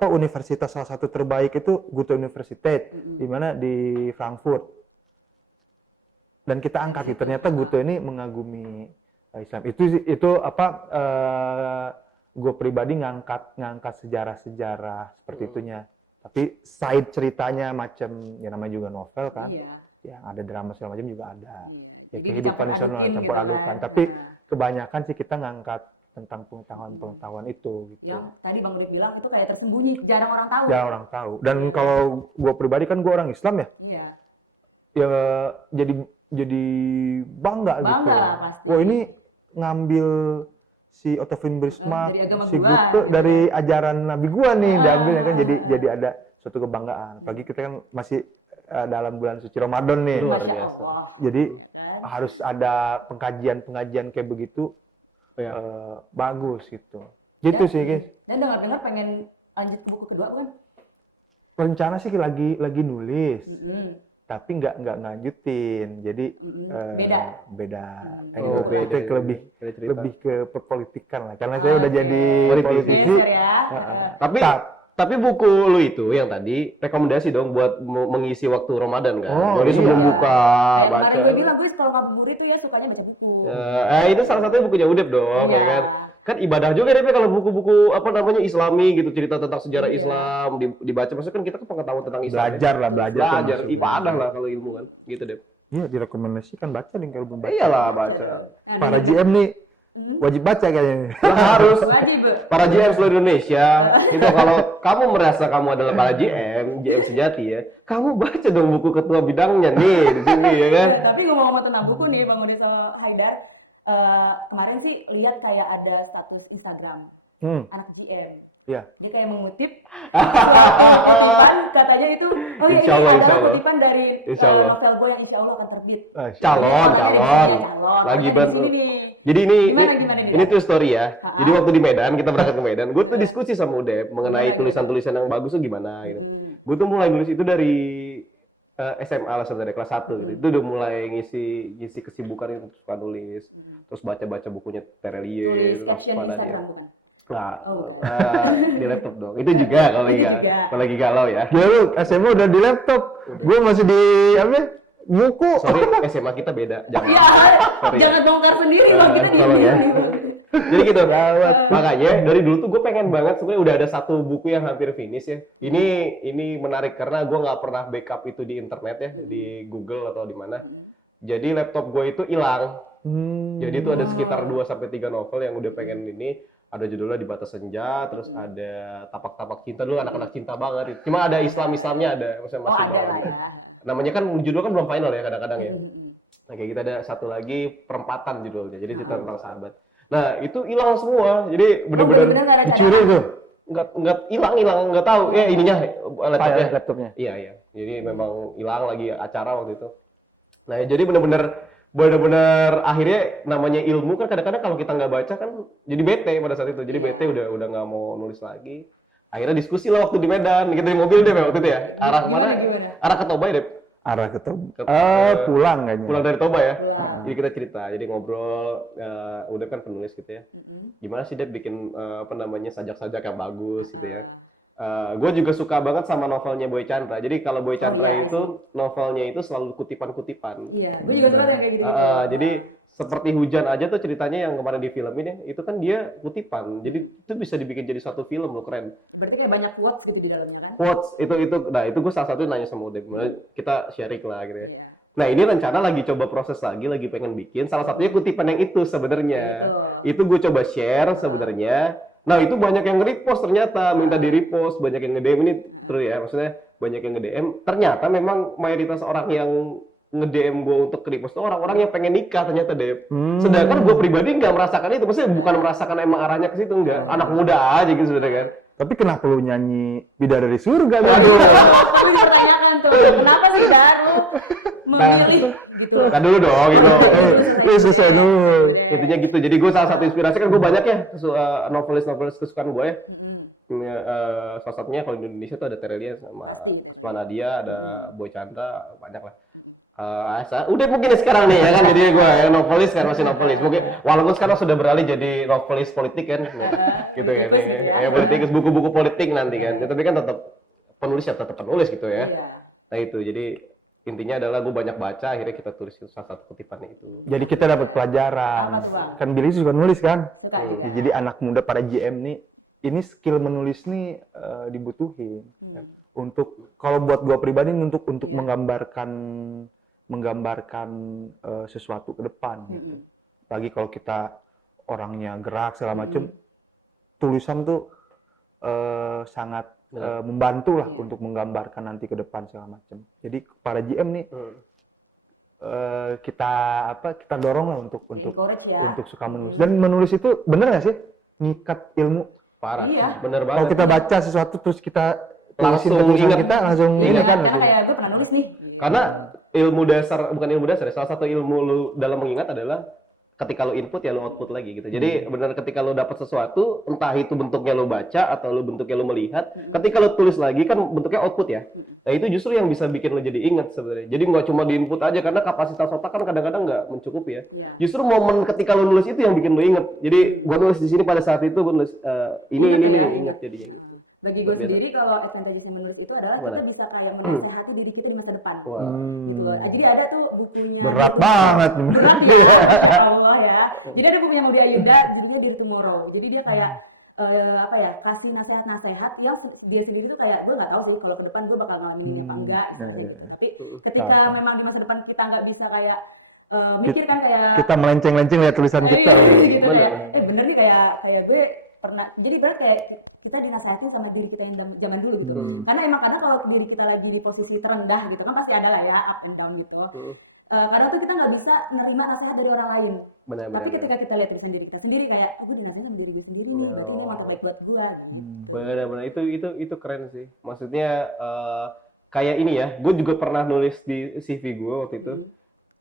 Universitas salah satu terbaik itu Goethe Universität, di mana di Frankfurt. Dan kita angkat ternyata Goethe ini mengagumi Islam. Itu gue pribadi ngangkat sejarah-sejarah seperti itunya. Tapi side ceritanya macam ya namanya juga novel kan, Iya. yang ada drama segala macam juga ada. Ya, Jadi kehidupan dicampur nasional adukin campur gitu adukan. kan. Tapi Nah, kebanyakan sih kita ngangkat tentang pengetahuan itu gitu. yang tadi Bang Ude bilang itu kayak tersembunyi, jarang orang tahu. Jarang orang tahu. Dan kalau gue pribadi kan gue orang Islam ya, Iya. ya jadi bangga gitu. Bangga pasti. Wah ini ngambil si Ottavin Bismarck, Dari agama si gua, Goethe gitu. dari ajaran Nabi gua nih Ah. diambil ya kan, jadi ada suatu kebanggaan. Apalagi kita kan masih dalam bulan suci Ramadan nih, Luar Masya biasa. Allah. jadi Kan? harus ada pengajian kayak begitu, Ya. bagus gitu. Gitu Ya. sih guys. Dan dengar-dengar pengen lanjut buku kedua kan? Rencana sih lagi nulis, Mm-mm. tapi nggak lanjutin. Jadi Mm-mm. beda. Oh, beda. Itu lebih ke perpolitikan lah. Karena saya udah Oke. jadi Politisi. politisi. Geser ya. Tapi tapi buku lu itu yang tadi rekomendasi dong buat mengisi waktu Ramadan kan. Oh, Jadi iya. sebelum buka Kayak baca. kemarin gue bilang gue kalau ngabuburit tuh ya sukanya baca buku. Itu salah satunya bukunya Udep dong, Iya. ya kan? Kan ibadah juga deh Pe, kalau buku-buku apa namanya Islami gitu, cerita tentang sejarah Iya. Islam dibaca. Maksudnya kan kita kan pengetahuan tentang Islam. ya. Belajar Belajar, termasuk. ibadah lah kalau ilmu kan. Gitu deh. Iya, direkomendasikan baca nih kalau belum baca. Iyalah baca. Nah, Para ini- GM nih Hmm? wajib baca kayaknya. Lah harus Wajib. para GM seluruh Indonesia itu kalau kamu merasa kamu adalah para GM sejati ya, kamu baca dong buku ketua bidangnya nih di sini ya kan. Tapi ngomong-ngomong tentang buku nih Bang Ude sama Haidar, kemarin sih lihat kayak ada status Instagram anak GM. Iya. Dia kayak mengutip kutipan, katanya itu oh iya, Insya ini Allah, adalah insya Allah. kutipan dari Insya Allah. novel gue yang insya Allah akan terbit. Calon. Lagi Lagi bantu. di sini nih. Jadi Gimana nih? ini tuh story ya. Ah. Jadi waktu di Medan kita berangkat ke Medan, gue tuh diskusi sama Udep mengenai Gimana? tulisan-tulisan yang bagus tuh gimana gitu. Hmm. Gue tuh mulai nulis itu dari SMA lah sebenarnya kelas 1 gitu. Itu udah mulai ngisi kesibukan itu suka nulis. Terus baca-baca bukunya Terelie, Tulis terus caption mana dia. Instagram bukan? Nah, Oh. di laptop dong. Itu juga kalau Itu lagi juga. kalau lagi galau ya. Dia lu SMA udah di laptop. Gue masih di apa? Buku. Sorry, SMA kita beda. Jangan. Iya, Sorry ya. jangan bongkar sendiri Bang, kita Tolong ya. gini. Jadi gitu. Makanya dari dulu tuh gue pengen banget sebenarnya udah ada satu buku yang hampir finish ya. Ini menarik karena gue nggak pernah backup itu di internet ya, di Google atau di mana. Jadi laptop gue itu hilang. Jadi itu ada sekitar 2 sampai 3 novel yang udah pengen ini. Ada judulnya Di Batas Senja, terus ada Tapak-Tapak Cinta, dulu anak-anak cinta banget. Cuma ada Islamnya ada, maksudnya Oh, masih ada bawah lah gitu. ya. Namanya kan judul kan belum final ya kadang-kadang ya. Hmm. Nah, kayak kita ada satu lagi Perempatan judulnya. Jadi cerita tentang sahabat. Nah, itu hilang semua. Jadi bener-bener bener-bener nggak ada Dicuri cadangan. tuh nggak hilang nggak tahu ya ininya laptopnya. laptopnya. Iya. Jadi memang hilang lagi acara waktu itu. Nah, jadi bener-bener akhirnya namanya ilmu kan kadang-kadang kalau kita nggak baca kan jadi bete pada saat itu. Jadi bete udah nggak mau nulis lagi. Akhirnya diskusi lah waktu di Medan. Kita di mobil deh waktu itu ya. Arah Gimana, mana? gimana? Arah ke Toba ya, Dep? Arah ke Toba. Ke- Pulang kayaknya. Pulang dari Toba ya. Pulang. Jadi kita cerita, jadi ngobrol, udah kan penulis gitu ya. Gimana sih Dep bikin apa namanya sajak-sajak yang bagus gitu ya. Gue juga suka banget sama novelnya Boy Chandra. Jadi kalau Boy Chandra iya. itu novelnya itu selalu kutipan-kutipan. Iya, gue juga suka yang kayak gitu. Jadi seperti Hujan aja tuh ceritanya yang kemarin di film ini, itu kan dia kutipan. Jadi itu bisa dibikin jadi satu film loh, keren. Berarti kayak banyak quotes gitu di dalamnya kan? Quotes itu gue salah satu nanya sama Udep, kita sharing lah gitu ya. Iya. Nah ini rencana lagi coba proses lagi pengen bikin. Salah satunya kutipan yang itu sebenarnya. Betul. Itu gue coba share sebenarnya. Nah itu banyak yang nge-repost ternyata, minta di-repost, banyak yang nge-DM ini terus ya, maksudnya banyak yang nge-DM. Ternyata memang mayoritas orang yang nge-DM gue untuk repost itu orang-orang yang pengen nikah ternyata deh. Sedangkan gue pribadi nggak merasakan itu, maksudnya bukan merasakan emang arahnya ke situ, enggak. Anak muda aja gitu sebenarnya kan. Tapi kenapa lu nyanyi Bidadari Surga? Aduh. Gue dipertanyakan tuh, kenapa sih baru memilih gitu? Kan dulu dong gitu. Selesai dulu. Intinya gitu. Jadi gue salah satu inspirasi kan gue banyak ya novelis kesukaan gue ya. Salah satunya kalau di Indonesia tuh ada Terelia sama Nadia, ada Boy Chandra, banyak lah. Udah mungkin sekarang nih ya kan, jadi gue ya novelis kan, masih novelis. Mungkin walaupun sekarang sudah beralih jadi novelis politik kan, gitu ya. Ya politik, buku-buku politik nanti kan. Ya, tapi kan tetap penulis ya tetap penulis gitu ya. Iya. Nah itu jadi Intinya adalah gue banyak baca, akhirnya kita tulis itu salah satu kutipannya itu. Jadi kita dapat pelajaran. Apa tuh, Bang? Kan Billy suka nulis kan? Suka juga. Jadi anak muda para GM nih, ini skill menulis nih dibutuhin. Untuk kalau buat gua pribadi untuk menggambarkan sesuatu ke depan gitu. Lagi kalau kita orangnya gerak segala macem, tulisan tuh sangat membantu lah untuk menggambarkan nanti ke depan segala macam. Jadi para GM nih kita dorong lah untuk Encourage ya. untuk suka menulis. Dan menulis itu bener nggak sih ngikat ilmu? Parah, Iya. bener Kalau banget. kita baca sesuatu terus kita tulisin Langsung ke tulisan ingat. kita langsung Iya. ini kan Karena langsung. kayak gue pernah nulis nih. Karena ilmu dasar, bukan ilmu dasar, salah satu ilmu lu dalam mengingat adalah ketika lu input ya lu output lagi gitu. Jadi benar ketika lu dapat sesuatu, entah itu bentuknya lu baca atau lu bentuknya lu melihat, ketika lu tulis lagi kan bentuknya output ya. Nah itu justru yang bisa bikin lu jadi ingat sebenarnya. Jadi nggak cuma di input aja karena kapasitas otak kan kadang-kadang nggak mencukupi ya. Justru momen ketika lu nulis itu yang bikin lu ingat. Jadi gua nulis di sini pada saat itu gua nulis ini ingat jadinya gitu. Bagi gue Berbeda. sendiri kalau advantage menulis itu adalah Gimana? kita bisa kayak menasehati diri kita di masa depan. Wah. Gitu loh. Jadi ada tuh bukunya. Berat banget. Berat ya, Allah ya. Jadi ada bukunya Mudi Ayunda, judulnya Dear Tomorrow. Jadi dia kayak kasih nasihat-nasihat yang dia sendiri tuh kayak gue nggak tahu sih kalau ke depan gue bakal ngalamin ini apa enggak. Tapi ketika memang di masa depan kita nggak bisa kayak mikir kan kayak Kita melenceng-lenceng lihat tulisan kita. gitu Bener. kayak bener nih kayak gue pernah jadi kayak kita dinasihatin sama diri kita yang zaman dulu gitu. Karena kadang kalau diri kita lagi di posisi terendah gitu kan pasti ada lah ya up and down gitu. Kadang tuh kita nggak bisa menerima nasihat dari orang lain. Tapi ketika kita lihat tulisan diri kita sendiri kayak gue dinasihatin sama diri gue sendiri nih, berarti ini masa baik buat gue. Benar-benar itu keren sih. Maksudnya kayak ini ya, gue juga pernah nulis di CV gue waktu itu.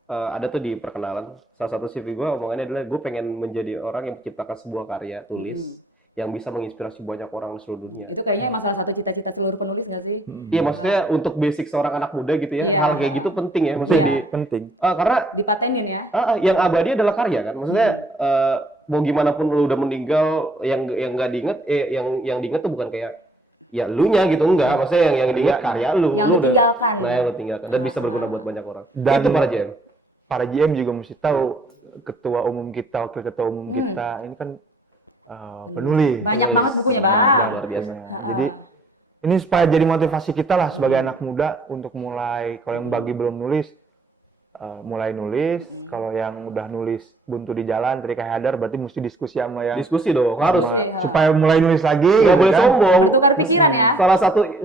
Ada tuh di perkenalan, salah satu CV gue omongannya adalah gue pengen menjadi orang yang menciptakan sebuah karya tulis yang bisa menginspirasi banyak orang di seluruh dunia. Itu kayaknya emang salah satu cita-cita seluruh penulis nggak sih? Iya, maksudnya untuk basic seorang anak muda gitu ya, Iya. hal kayak gitu penting ya. Maksudnya Penting. karena Dipatenin ya. yang abadi adalah karya kan. Maksudnya mau gimana pun lu udah meninggal, yang nggak diinget, yang diinget tuh bukan kayak ya lu nya gitu, enggak. Maksudnya yang diinget karya lu, Yang lu lu udah, tinggalkan. nah yang lu tinggalkan dan bisa berguna buat banyak orang. Dan Itu para JM. Para GM juga mesti tahu ketua umum kita, wakil ketua umum kita ini kan penulis. Banyak banget bukunya, Bang. Banyak Luar biasa. bukunya. Jadi ini supaya jadi motivasi kita lah sebagai anak muda untuk mulai, kalau yang bagi belum nulis, mulai nulis. Kalau yang udah nulis buntu di jalan, tadi kayak Hadar, berarti mesti diskusi sama yang Diskusi dong, harus. supaya mulai nulis lagi. Nggak gitu boleh kan. sombong. Tukar pikiran ya.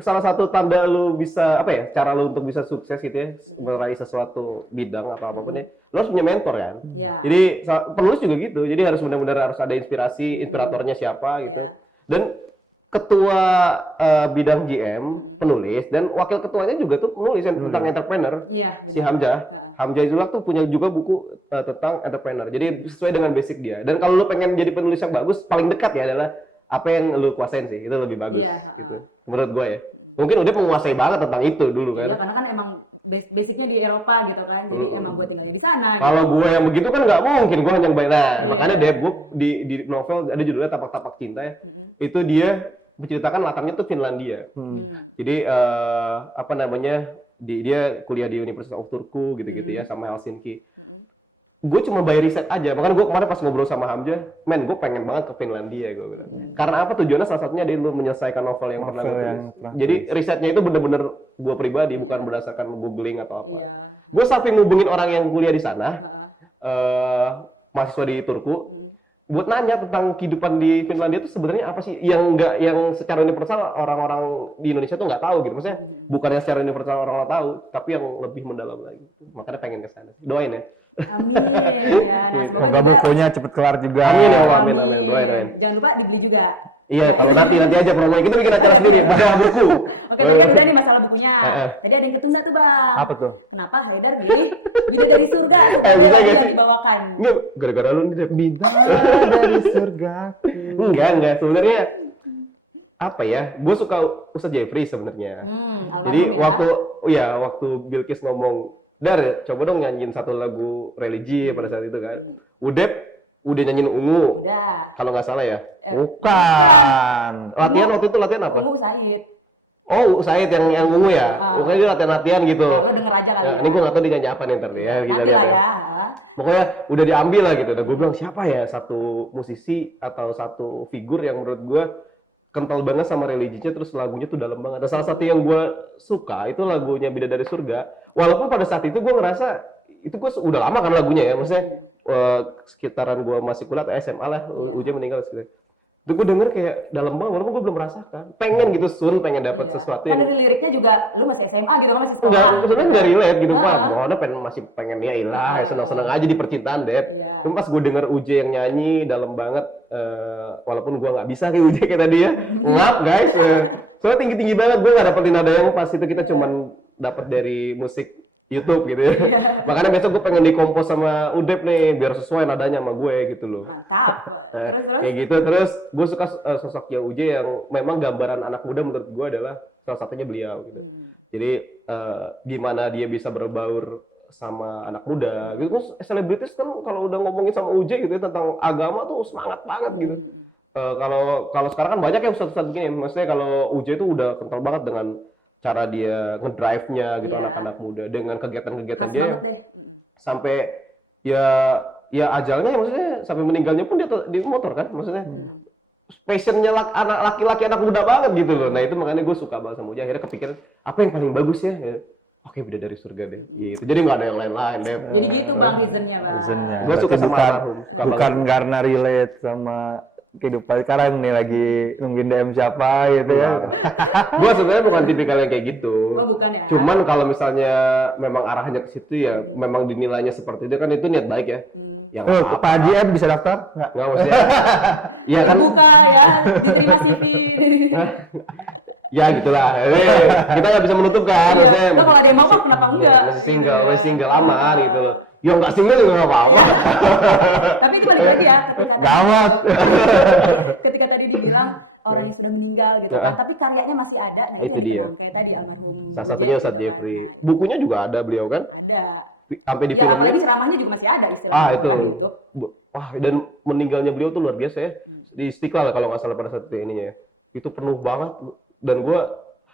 Salah satu tanda lu bisa apa ya, cara lu untuk bisa sukses gitu ya, meraih sesuatu bidang atau apapun ya, lu harus punya mentor kan. Iya. Jadi penulis juga gitu, jadi harus benar-benar harus ada inspiratornya siapa gitu. Dan ketua bidang GM penulis dan wakil ketuanya juga tuh penulis yang tentang entrepreneur, Iya. si Hamzah Izulak tuh punya juga buku tentang entrepreneur. Jadi sesuai dengan basic dia. Dan kalau lu pengen jadi penulis yang bagus, paling dekat ya adalah apa yang lu kuasain sih, itu lebih bagus gitu. Menurut gue ya. Mungkin udah menguasai banget tentang itu dulu kan. Iya, karena kan emang basicnya di Eropa gitu kan, jadi emang buat tinggal di sana. Kalau gue yang begitu kan nggak mungkin, gue hanya bayar. Nah, makanya deh gue di novel ada judulnya Tapak-Tapak Cinta ya. Itu dia menceritakan latarnya tuh Finlandia. Jadi apa namanya, dia kuliah di Universitas of Turku gitu-gitu ya, sama Helsinki. Gue cuma bayar riset aja, makanya gue kemarin pas ngobrol sama Hamzah, men gue pengen banget ke Finlandia gue bilang. Karena apa tujuannya salah satunya dia lu menyelesaikan novel yang pernah gue tulis. Jadi risetnya itu bener-bener gue pribadi, bukan berdasarkan googling atau apa. Gue sampai ngubungin orang yang kuliah di sana, mahasiswa di Turku, buat nanya tentang kehidupan di Finlandia itu sebenarnya apa sih yang secara universal orang-orang di Indonesia tuh nggak tahu gitu. Maksudnya bukan yang secara universal orang tahu, tapi yang lebih mendalam lagi. Makanya pengen ke sana. Doain ya. Amin. Ya, Semoga bukunya cepet kelar juga. Amin ya Allah, amin. Doain. Jangan lupa dibeli juga. Iya, kalau nanti aja promonya kita bikin acara sendiri, masalah buku. Oke, tadi kan udah nih masalah bukunya. Tadi ada yang ketunda tuh, Bang. Apa tuh? Kenapa Haidar beli Bidadari Surga? Bisa nggak yang sih? dibawakan. Enggak, gara-gara lu nih Bintang dari surga. Enggak. Sebenarnya apa ya? Gue suka Ustadz Jeffrey sebenarnya. Jadi waktu Bilkis ngomong, Dar, coba dong nyanyiin satu lagu religi pada saat itu kan. Udah nyanyiin Ungu. Udah. Kalau nggak salah ya. Bukan. Latihan waktu itu latihan apa? Ungu Said. Oh, Said yang Ungu ya. Pokoknya dia latihan gitu. Lo denger aja kali. Ini gue nggak tahu dia nyanyi apa nih ntar deh ya, kita Nanti lihat lah ya. ya. Pokoknya udah diambil lah gitu. Dan gue bilang siapa ya satu musisi atau satu figur yang menurut gue kental banget sama religinya, terus lagunya tuh dalam banget. Dan salah satu yang gue suka itu lagunya Bidadari Surga. Walaupun pada saat itu gue ngerasa itu gue udah lama kan lagunya ya, maksudnya sekitaran gue masih kuliah atau SMA lah, Uje meninggal sekitar. Itu gue denger kayak dalam banget, walaupun gue belum merasakan. Pengen gitu pengen dapat sesuatu Kan yang dari liriknya juga lu masih SMA gitu, lu masih enggak, sekolah. sebenarnya nggak relate gitu Pak. Ah. Mau pengen ya ilah, senang-senang aja di percintaan, Dep. Iya. Cuma pas gue denger Uje yang nyanyi dalam banget, walaupun gue nggak bisa kayak Uje kayak tadi ya, ngap guys. Soalnya tinggi-tinggi banget, gue nggak dapetin nada yang pas itu, kita cuman dapat dari musik YouTube gitu ya. Makanya besok gue pengen dikompos sama Udep nih, biar sesuai nadanya sama gue gitu loh. Mantap. Terus. Kayak gitu, terus gue suka sosoknya Uje yang memang gambaran anak muda menurut gue adalah salah satunya beliau gitu. Jadi gimana dia bisa berbaur sama anak muda gitu. Terus selebritis kan kalau udah ngomongin sama Uje gitu ya, tentang agama tuh semangat banget gitu. Kalau sekarang kan banyak yang ustadz-ustadz begini, maksudnya kalau Uje itu udah kental banget dengan cara dia ngedrive-nya gitu, anak-anak muda dengan kegiatan-kegiatan dia sampai ya ajalnya, maksudnya sampai meninggalnya pun dia di motor kan, maksudnya passionnya anak laki-laki anak muda banget gitu loh. Nah itu makanya gue suka banget sama Uje. Akhirnya kepikiran apa yang paling bagus ya, oke Bidadari Surga deh gitu. Jadi nggak ada yang lain-lain deh. Jadi gitu Bang reasonnya Bang. Reasonnya. Gue suka Berarti sama almarhum, suka bukan banget. karena relate sama kehidupan sekarang nih lagi nungguin DM siapa gitu ya. Gue sebenarnya bukan tipikal yang kayak gitu. Oh, bukan ya. Cuman kalau misalnya memang arahnya ke situ ya, memang dinilainya seperti itu kan, itu niat baik ya. Yang Oh, Pak Haji M bisa daftar? Nggak? nggak maksudnya. Iya kan? Buka ya, diterima CV. Ya gitulah. Kita nggak bisa menutup kan, maksudnya. Nah, kalau ada yang mau kok kenapa enggak? Masih single aman gitu loh. Ya nggak single juga nggak apa-apa. Tapi itu balik lagi ya, Gawat. ketika tadi dibilang orang yang sudah meninggal gitu kan, tapi karyanya masih ada. Nah, Itu dia. Kayak tadi almarhum. Salah satunya Ustadz Jeffrey. Bukunya juga ada beliau kan? Ada. Sampai di Ya, filmnya. apalagi ceramahnya juga masih ada istilahnya. Itu. Gitu. Wah, dan meninggalnya beliau tuh luar biasa ya. Di Istiqlal kalau nggak salah pada saat ininya ya. Itu penuh banget. Dan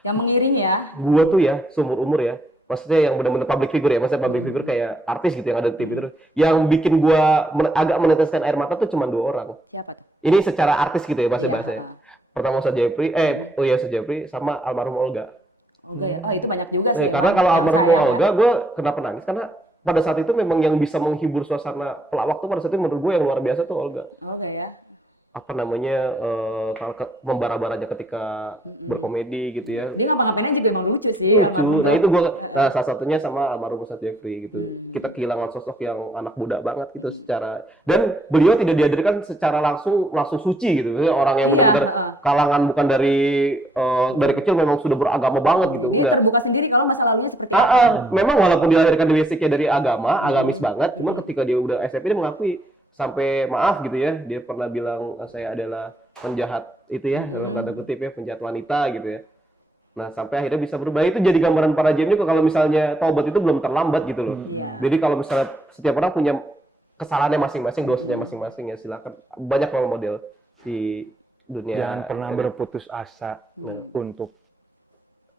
Yang mengiring ya. gua tuh ya seumur umur ya, maksudnya yang benar-benar public figure ya, maksudnya public figure kayak artis gitu yang ada di TV terus, yang bikin gua agak meneteskan air mata tuh cuma 2 orang. Siapa? Ini secara artis gitu ya bahasa-bahasanya. Siapa? Pertama Ustadz Jeffrey, Ustadz Jeffrey sama almarhum Olga. Oke. Oh, itu banyak juga Nah, sih. karena kalau almarhum Olga, gua kenapa nangis? Karena pada saat itu memang yang bisa menghibur suasana pelawak tuh pada saat itu menurut gue yang luar biasa tuh Olga. Oke ya. Apa namanya, membara-baranya ketika berkomedi gitu ya. Dia ngapa-ngapainnya juga emang lucu sih. Lucu. Nah itu salah satunya sama almarhum Ustadz Jeffrey gitu. Kita kehilangan sosok yang anak muda banget gitu secara, dan beliau tidak dihadirkan secara langsung suci gitu. Maksudnya orang yang benar-benar kalangan bukan dari kecil memang sudah beragama banget gitu. Dia Enggak. terbuka sendiri kalau masa lalunya seperti itu. Memang walaupun dilahirkan di basicnya dari agamis banget, cuman ketika dia udah SMP dia mengakui, sampai maaf gitu ya, dia pernah bilang saya adalah penjahat itu ya, dalam tanda kutip ya, penjahat wanita gitu ya. Nah sampai akhirnya bisa berubah. Itu jadi gambaran para JM juga kalau misalnya taubat itu belum terlambat gitu loh. Jadi kalau misalnya setiap orang punya kesalahannya masing-masing, dosanya masing-masing ya, silakan. Banyak role model di dunia. Jangan pernah ini. berputus asa untuk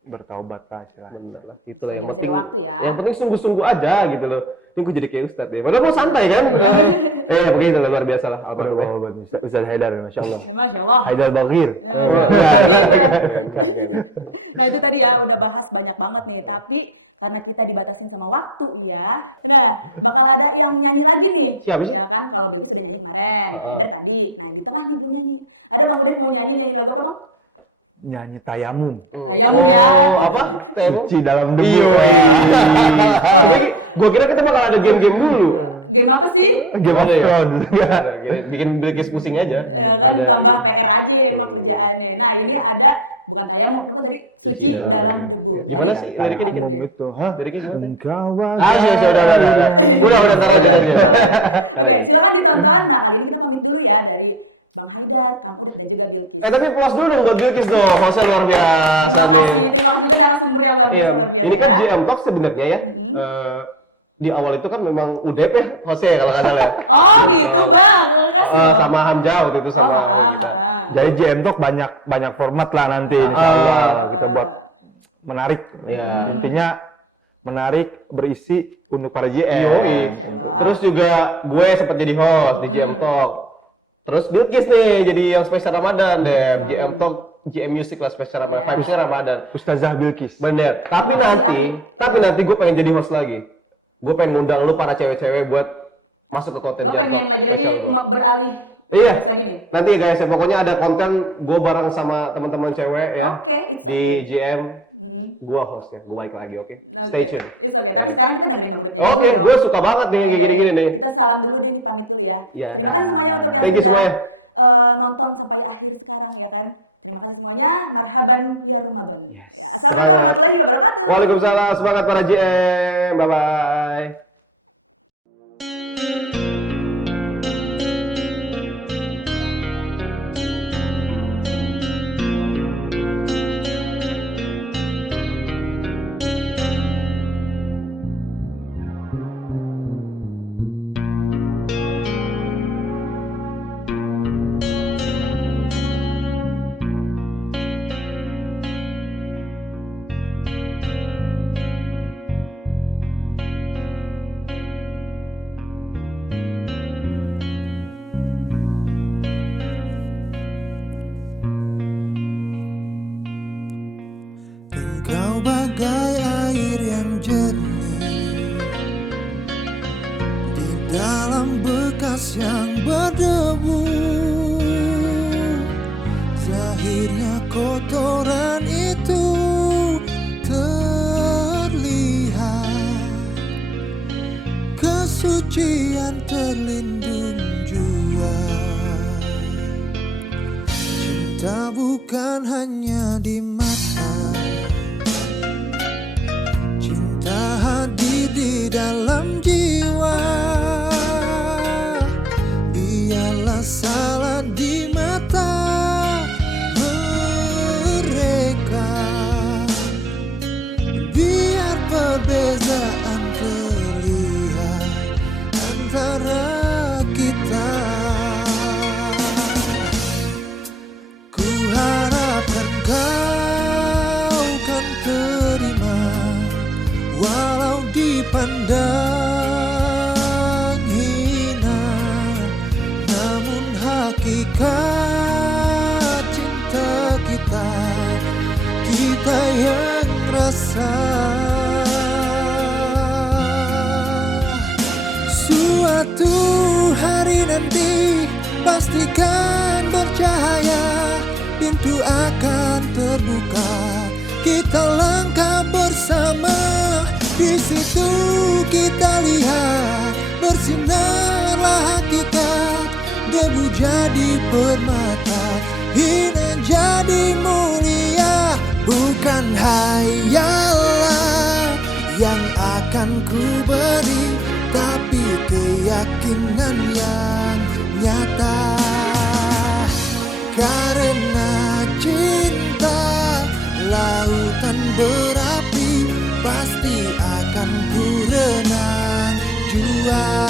bertaubat lah istilahnya. Bener lah, itulah yang Ya, penting. waktu ya. Yang penting sungguh-sungguh aja gitu loh. Ini gue jadi kayak Ustadz ya. Padahal mau santai kan. Begitu lah, luar biasa lah. Almarhum. Ustaz Haidar, Masya Allah. Masya Allah. Haidar Baghir. Nah itu tadi ya udah bahas banyak banget nih, tapi karena kita dibatasin sama waktu ya, bakal ada yang nyanyi lagi nih. Siapa sih? Ya kan, kalau dia sudah nyanyi kemarin, Heeh. dan tadi, nah gitu lah nih gue nyanyi. Ada Bang Udit mau nyanyi lagu apa Bang? Nyanyi tayamum. Tayamum ya. Apa? Tayamum? Suci dalam debu. Iya. Tapi gue kira kita bakal ada game-game dulu. Game apa sih? Game of Ada ya? Thrones. Bikin Bilkis pusing aja. Kan tambah PR aja emang kerjaannya. Nah ini ada bukan tayamum, apa tadi? Suci Suci dalam dalam tubuh. Gimana sih? Liriknya dikit. Tayamum itu, hah? Liriknya gimana? Engkau Udah, ntar aja. Oke, silakan ditonton. Nah kali ini kita pamit dulu ya dari Bang Haidar, Kang Udit dan juga Bilkis. Tapi puas dulu dong buat Bilkis dong. Hostnya luar biasa nih. Terima kasih juga narasumber yang luar Iya, biasa. ini kan GM Talk sebenarnya ya. Di awal itu kan memang Udep ya hostnya ya kalau nggak salah ya. Oh gitu Bang, Sama Hamzah waktu itu sama kita. Jadi GM Talk banyak format lah nanti insya Allah kita buat menarik. Iya. Intinya menarik, berisi untuk para GM. Yoi. Terus juga gue sempat jadi host di GM Talk. Terus Bilkis nih jadi yang spesial Ramadan deh. GM Talk, GM Music lah spesial Ramadan. Vibes-nya Ramadan. Ustazah Bilkis. Bener. Tapi nanti gue pengen jadi host lagi. Gue pengen ngundang lu para cewek-cewek buat masuk ke konten Lo GM pengen Talk lagi spesial gue. beralih Iya. lagi nih? Nanti guys, ya, pokoknya ada konten gue bareng sama teman-teman cewek ya Oke. di GM. Gue hostnya, gue balik lagi, oke? Stay tune. It's okay. Tapi sekarang kita dengerin dulu. Oke, gue suka banget nih yang kayak gini-gini nih. Kita salam dulu deh, pamit dulu ya. Iya. Terima kasih semuanya untuk Thank you yang semuanya. nonton sampai akhir sekarang ya kan. Terima kasih semuanya. Marhaban ya Ramadan. Yes. Semangat. Semangat. Waalaikumsalam, semangat para GM. Bye-bye. Engkau bagai air yang jernih di dalam bekas yang berdebu. Zahirnya kotoran itu terlihat, kesucian terlindung jua. Cinta bukan hanya di mata, cinta hadir di dalam jiwa. Biarlah salah di mata mereka, biar perbezaan terlihat antara kita. Ku harapkan kau kan terima, walau dipandang hina, namun hakikat cinta kita, kita yang rasa. Suatu hari nanti pastikan bercahaya, pintu akan terbuka, kita langkah bersama. Di situ kita lihat bersinarlah hakikat, debu jadi permata, hina jadi mulia. Bukan hayalan yang akan ku beri, tapi keyakinan yang nyata. Karena cinta lautan berapi, pasti akan ku renang jua.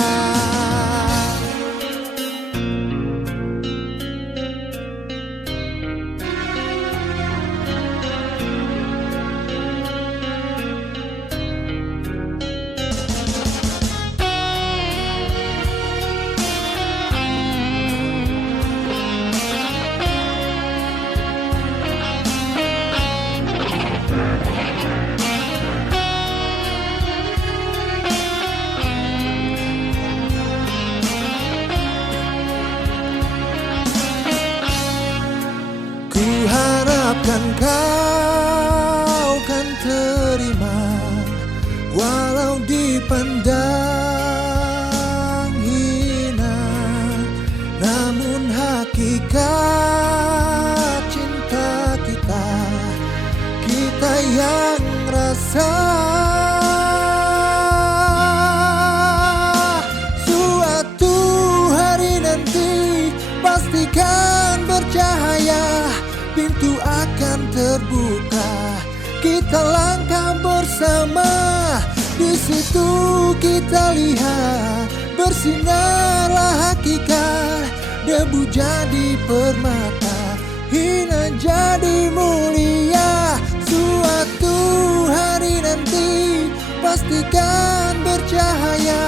Ku harapkan kau kan terima, walau dipandang hina, namun hakikat cinta kita, kita yang rasa. Suatu hari nanti pastikan bercahaya, pintu akan terbuka, kita langkah bersama. Di situ kita lihat bersinarlah hakikat, debu jadi permata, hina jadi mulia. Suatu hari nanti pastikan bercahaya,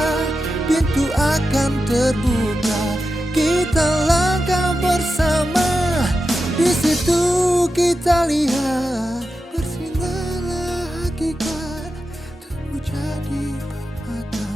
pintu akan terbuka, kita langkah bersama. Di situ kita lihat bersinarlah hakikat, tumbuh jadi permata.